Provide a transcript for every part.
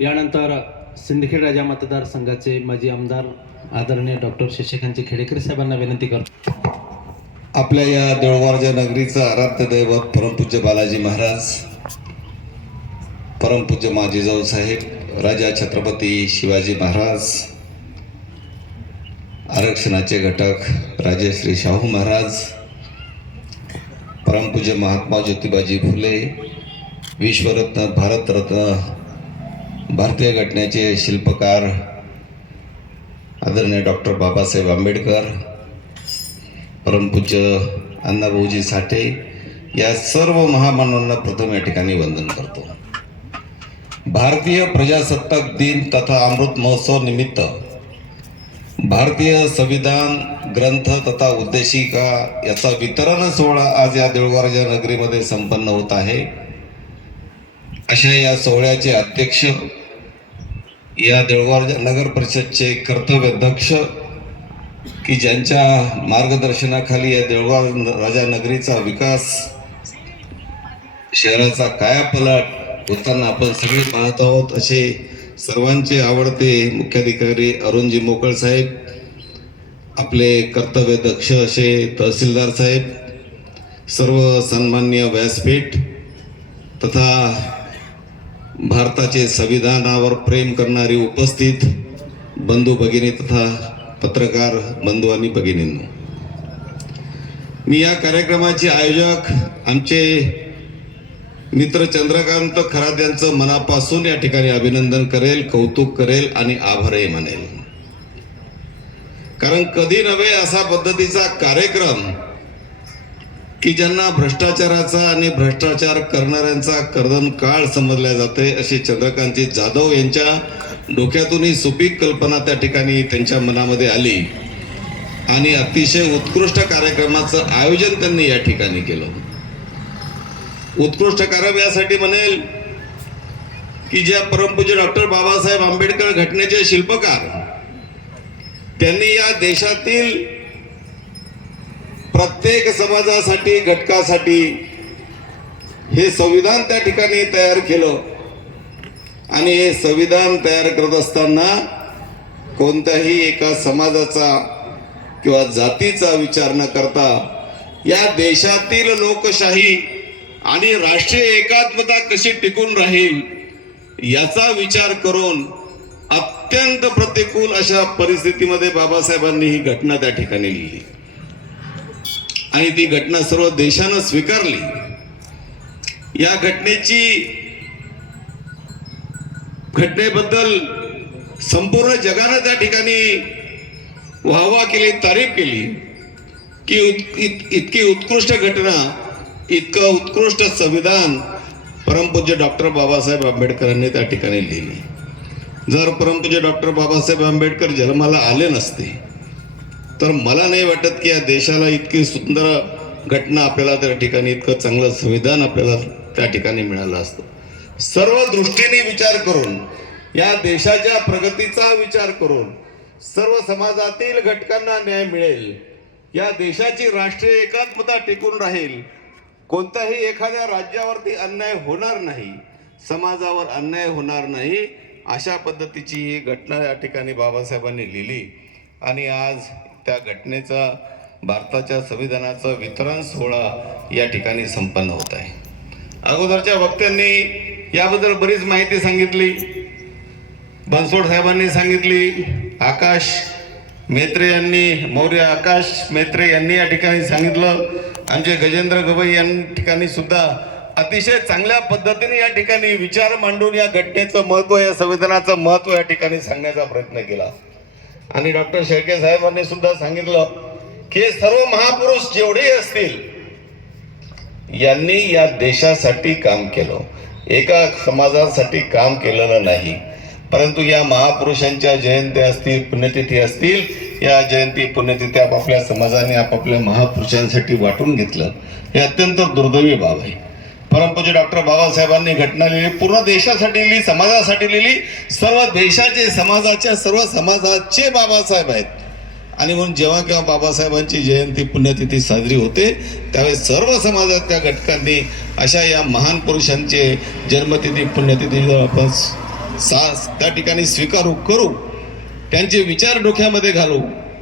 यानंतर सिंदखेड राजा मतदारसंघाचे माजी आमदार आदरणीय डॉक्टर शशिकांत खेडेकर साहेबांना विनंती करतो. आपल्या या देऊळवारजा नगरीचं आराध्य दैवत परमपूज्य बालाजी महाराज परमपूज्य माजीजाऊ साहेब राजा छत्रपती शिवाजी महाराज आरक्षणाचे घटक राजेश्री शाहू महाराज परमपूज्य महात्मा ज्योतिबाजी फुले विश्वरत्न भारतरत्न भारतीय घटनेचे शिल्पकार आदरणीय डॉक्टर बाबासाहेब आंबेडकर परमपूज्य अण्णाभाऊजी साठे या सर्व महामानवांना प्रथम या ठिकाणी वंदन करतो. भारतीय प्रजासत्ताक दिन तथा अमृत महोत्सव निमित्त भारतीय संविधान ग्रंथ तथा उद्देशिका याचा वितरण सोहळा आज या देऊळवारजा नगरीमध्ये संपन्न होत आहे. अशा या सोहळ्याचे अध्यक्ष या देवगाव नगर परिषदचे कर्तव्याध्यक्ष की ज्यांच्या मार्गदर्शनाखाली या देवगाव राजा नगरीचा विकास शहराचा कायापलट होताना आपण सगळे पाहत आहोत असे सर्वांचे आवडते मुख्याधिकारी अरुणजी मोकळ साहेब आपले कर्तव्य दक्ष असे तहसीलदार साहेब सर्व सन्मान्य व्यासपीठ तथा भारताचे संविधानावर प्रेम करणारी उपस्थित बंधू भगिनी तथा पत्रकार बंधू आणि भगिनींनो मी या कार्यक्रमाचे आयोजक आमचे मित्र चंद्रकांत खरात यांचं मनापासून या ठिकाणी अभिनंदन करेल कौतुक करेल आणि आभारही मानेल. कारण कधी नव्हे असा पद्धतीचा कार्यक्रम की ज्यांना भ्रष्टाचाराचा आणि भ्रष्टाचार करणाऱ्यांचा कर्दन काळ समजल्या जाते अशी चंद्रकांतजी जाधव यांच्या डोक्यातूनही सुपीक कल्पना त्या ठिकाणी त्यांच्या मनामध्ये आली. आणि अतिशय उत्कृष्ट कार्यक्रमाचं आयोजन त्यांनी या ठिकाणी केलं. उत्कृष्ट कार्यक्रम यासाठी म्हणेल की ज्या परमपूज्य डॉक्टर बाबासाहेब आंबेडकर घटनेचे शिल्पकार त्यांनी या देशातील प्रत्येक समाजासाठी घटकासाठी हे संविधान त्या ठिकाणी तयार केलं. आणि हे संविधान तयार करत असताना कोणत्याही एका समाजाचा किंवा जातीचा विचार न करता या देशातील लोकशाही आणि राष्ट्रीय एकात्मता कशी टिकून राहील याचा विचार करून अत्यंत प्रतिकूल अशा परिस्थितीमध्ये बाबासाहेबांनी ही घटना त्या ठिकाणी लिहिली. आणि ती घटना सर्व देशानं स्वीकारली. या घटनेची घटनेबद्दल संपूर्ण जगानं त्या ठिकाणी वाहवा केली तारीफ केली की उत- इत- इतकी उत्कृष्ट घटना इतकं उत्कृष्ट संविधान परमपूज्य डॉक्टर बाबासाहेब आंबेडकरांनी त्या ठिकाणी लिहिली. जर परमपूज्य डॉक्टर बाबासाहेब आंबेडकर जन्माला आले नसते तर मला नाही वाटत की या देशाला इतकी सुंदर घटना आपल्याला त्या ठिकाणी इतकं चांगलं संविधान आपल्याला त्या ठिकाणी मिळालं असतं. सर्व दृष्टीने विचार करून या देशाच्या प्रगतीचा विचार करून सर्व समाजातील घटकांना न्याय मिळेल या देशाची राष्ट्रीय एकात्मता टिकून राहील कोणत्याही एखाद्या राज्यावरती अन्याय होणार नाही समाजावर अन्याय होणार नाही अशा पद्धतीची ही घटना या ठिकाणी बाबासाहेबांनी लिहिली. आणि आज त्या घटनेचा भारताच्या संविधानाचा वितरण सोहळा या ठिकाणी संपन्न होत आहे. अगोदरच्या वक्त्यांनी याबद्दल बरीच माहिती सांगितली. बनसोड साहेबांनी सांगितली. आकाश मेत्रे यांनी मौर्य आकाश मेत्रे यांनी या ठिकाणी सांगितलं. आमचे गजेंद्र गवई या ठिकाणी सुद्धा अतिशय चांगल्या पद्धतीने या ठिकाणी विचार मांडून या घटनेचं महत्त्व या संविधानाचं महत्त्व या ठिकाणी सांगण्याचा प्रयत्न केला. आणि डॉक्टर शेळके साहेबांनी सुद्धा सांगितलं की सर्व महापुरुष जेवढे असतील यांनी या देशासाठी काम केलं. एका समाजासाठी काम केलेलं नाही. परंतु या महापुरुषांच्या जयंत्या असतील पुण्यतिथी असतील या जयंती पुण्यतिथी आपापल्या समाजाने आपापल्या महापुरुषांसाठी वाटून घेतलं. हे अत्यंत दुर्दैवी बाब आहे. परमपूज्य डॉक्टर बाबासाहेबांनी घटना लिहिली पूर्ण देशासाठी लिहिली समाजासाठी लिहिली सर्व देशाचे समाजाच्या सर्व समाजाचे बाबासाहेब आहेत. आणि म्हणून जेव्हा केव्हा बाबासाहेबांची जयंती पुण्यतिथी साजरी होते त्यावेळेस सर्व समाजातल्या घटकांनी अशा या महान पुरुषांचे जन्मतिथी पुण्यतिथी जर आपण सा त्या ठिकाणी स्वीकारू करू त्यांचे विचार डोक्यामध्ये घालू.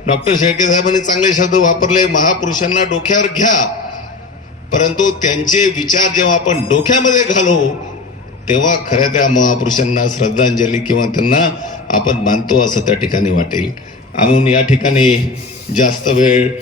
डॉक्टर शेळके साहेबांनी चांगले शब्द वापरले महापुरुषांना डोक्यावर घ्या. परंतु त्यांचे विचार जेव्हा आपण डोक्यामध्ये घालू तेव्हा खऱ्या त्या महापुरुषांना श्रद्धांजली किंवा त्यांना आपण मानतो असं त्या ठिकाणी वाटेल. म्हणून या ठिकाणी जास्त वेळ